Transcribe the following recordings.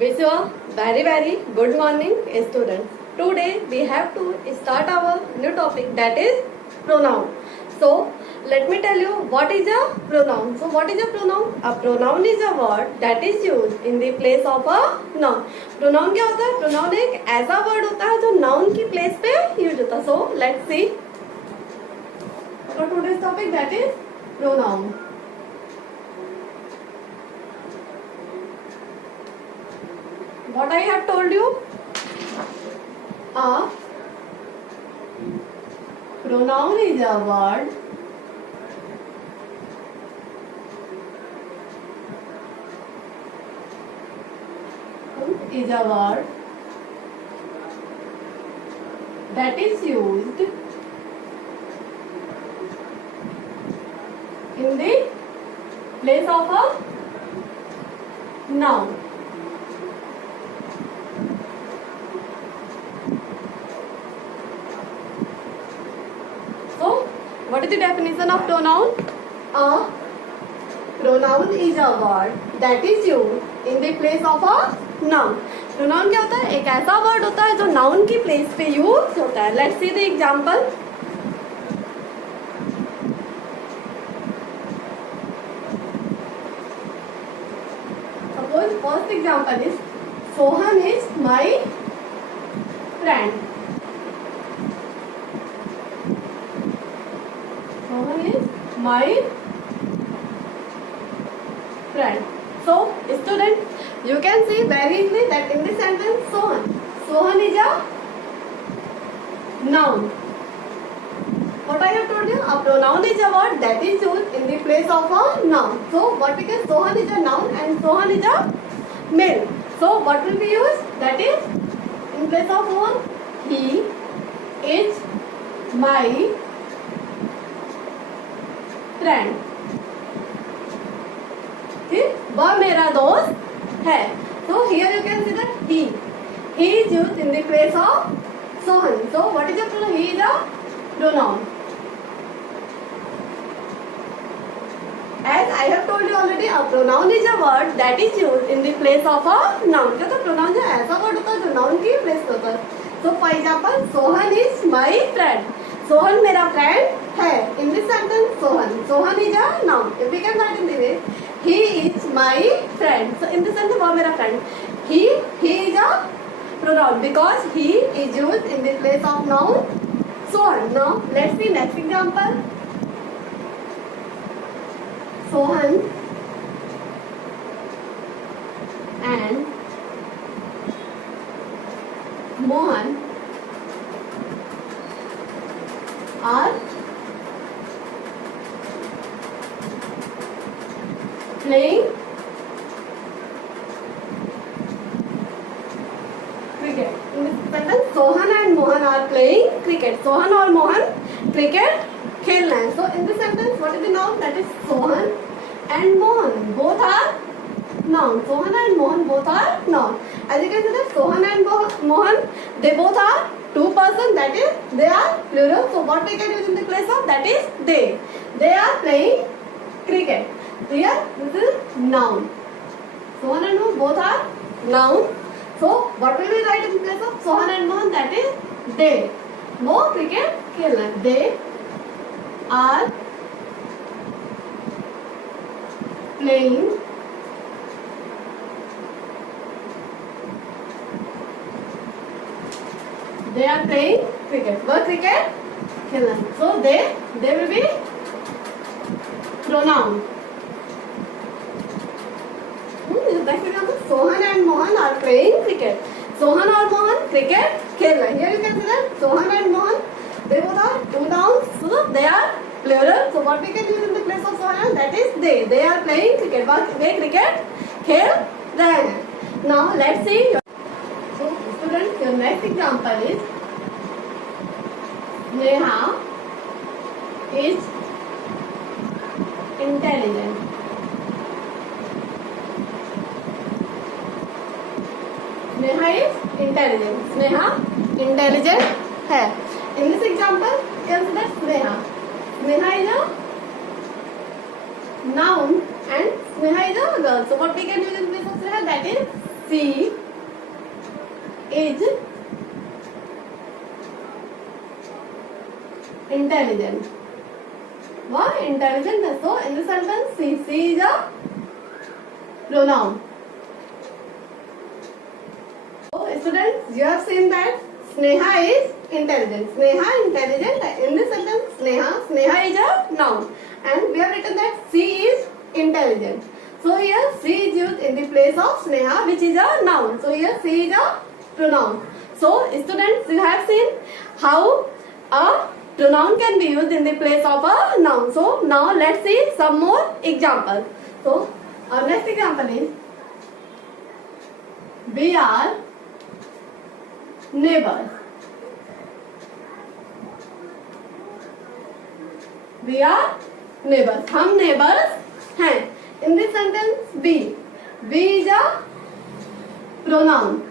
Wish you a very good morning, students. Today we have to start our new topic, that is pronoun. So let me tell you what is a pronoun. So what is a pronoun? A pronoun is a word that is used in the place of a noun. Pronoun क्या होता है? Pronoun एक ऐसा word होता है जो noun की place पे use होता है. So let's see for today's topic, that is pronoun. What I have told you? A pronoun is a word that is used in the place of a noun. So, what is the definition of pronoun? A pronoun is a word that is used in the place of a noun. Pronoun क्या होता है? एक ऐसा word होता है जो noun की place पे use होता है. Let's see the example. Suppose first example is Sohan is my friend. Sohan is my friend. So, student, you can see very easily that in this sentence, Sohan is a noun. What I have told you, a pronoun is a word that is used in the place of a noun. So, what we can, Sohan is a noun and Sohan is a male. So, what will be used? That is, in place of Sohan, he is my friend. वह मेरा दोस्त है. So here you can see that he is used in the place of Sohan. So what is a pronoun? He is a pronoun. As I have told you already, a pronoun is a word that is used in the place of a noun. क्या तो pronoun जो ऐसा word होता है जो noun की place पे होता है. So for example, Sohan is my friend. Sohan मेरा friend है. In this sentence, Sohan is a noun. If we can write in the way, he is my friend. So in this sentence, वो मेरा friend. He is a pronoun because he is used in the place of noun Sohan. Now let's see next example. Sohan and Mohan are playing cricket. In this sentence, Sohan and Mohan are playing cricket. Sohan और Mohan cricket खेल रहे हैं. So in this sentence, what is the noun? That is Sohan and Mohan. Both are noun. Sohan and Mohan both are noun. As you can see that Sohan and Mohan, they both are two persons. That is, they are plural. So what we can use in the place of? That is they. They are playing cricket. Here, this is noun. Sohan and Mohan both are noun. So what will we write in place of Sohan and Mohan? That is they. वो cricket खेल रहे हैं. They are playing cricket. वो cricket खेल रहे हैं. So they will be pronoun. Next example, Sohan and Mohan are playing cricket. Sohan और Mohan cricket खेल रहे हैं. Here you can see that Sohan and Mohan, they both are two nouns. So they are plural. So what we can use in the place of Sohan? That is they. They are playing cricket. Way cricket खेल रहे हैं. Now let's see. So students, your next example is Neha is intelligent. Neha is intelligent. Neha intelligent है. In this example, consider Sneha. Sneha is a noun and Sneha is a girl. So what we can use in place of Sneha? That is she is intelligent. वह intelligent है. So in the sentence she is a pronoun. So students, you have seen that Sneha is intelligent. Sneha intelligent. In this sentence, Sneha is a noun, and we have written that she is intelligent. So here she is used in the place of Sneha, which is a noun. So here she is a pronoun. So students, you have seen how a pronoun can be used in the place of a noun. So now let's see some more examples. So our next example is, we are neighbors. We are neighbors. हम neighbors हैं. In this sentence, we is a pronoun.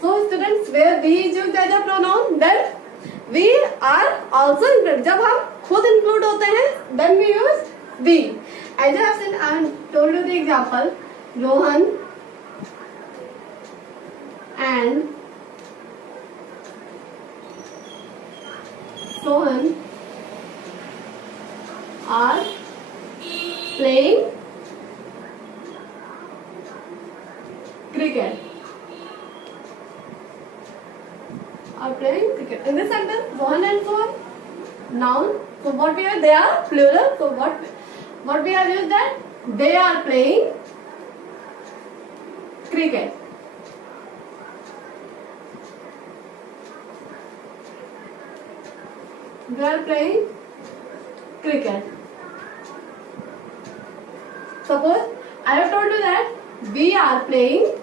So students, where we is used as a pronoun, then we are also included. जब हम खुद include होते हैं, then we use we. As I have said, I have told you the example. Rohan and Sohan are playing cricket. In this sentence, Rohan and Sohan, noun. So what we are, they are plural. So what we are used that they are playing cricket. They are playing cricket. Suppose I have told you that we are playing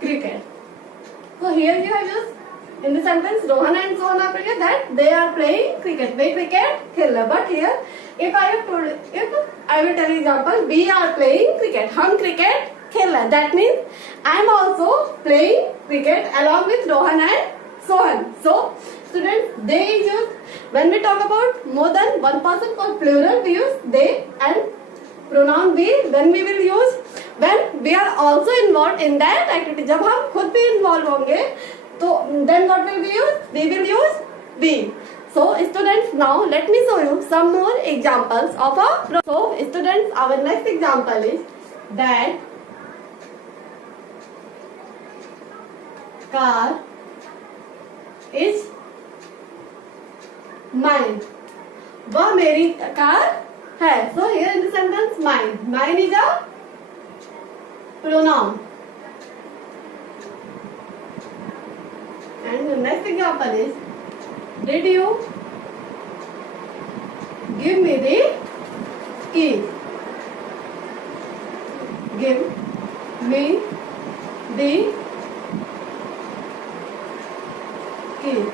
cricket. So here you have used in the sentence Rohan and Sohan are playing that they are playing cricket. They cricket खेल रहे. But here if I will tell you example, we are playing cricket. हम cricket खेल रहे. That means I am also playing cricket along with Rohan and Sohan. So students, they is used when we talk about more than one person. For plural we use they, and pronoun we when we will use when we are also involved in that activity. जब हम खुद भी involved होंगे तो then what will we use? We will use we. So students, now let me show you some more examples of a. So students, our next example is that car is mine. वह मेरी car है. So here in the sentence mine is a pronoun. And the next example is, did you give me the keys? Give me the keys.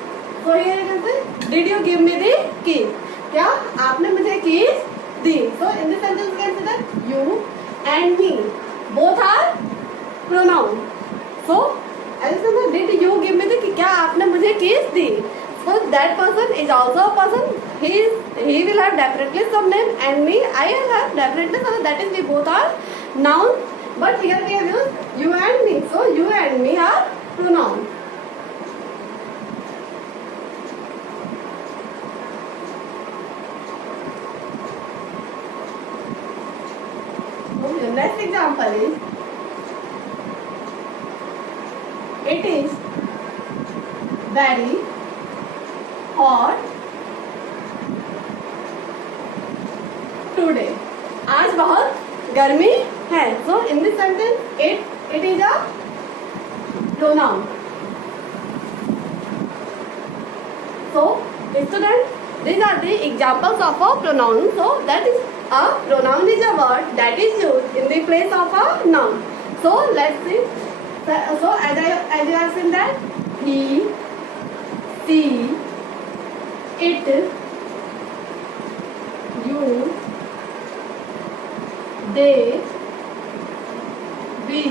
So here you can say, did you give me the keys? क्या आपने मुझे keys the? So in this sentence you can say that you and me both are pronoun. So as did you give me the key? क्या आपने मुझे keys the? So that person is also a person. He will have definitely some name, and me I will have definitely some. That is we both are noun. But here we have used you and me. So you and me are pronoun. So the next example is, it is very hot today. आज बहुत गर्मी है. So in this sentence it is a pronoun. So students, these are the examples of a pronoun. So that is a pronoun is a word that is used in the place of a noun. So let's see. So as you have seen that he, she, it, you, they, we,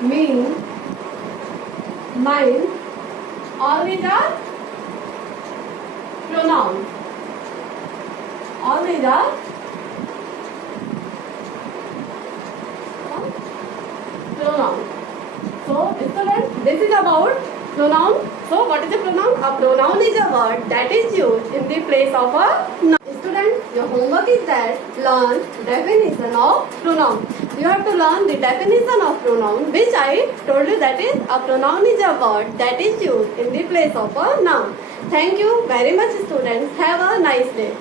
me, my, line, all these are pronoun. All these are pronoun. So, students, this is about pronoun. So, what is a pronoun? A pronoun is a word that is used in the place of a noun. Students, your homework is that learn definition of pronoun. You have to learn the definition of pronoun, which I told you, that is a pronoun is a word that is used in the place of a noun. Thank you very much, students. Have a nice day.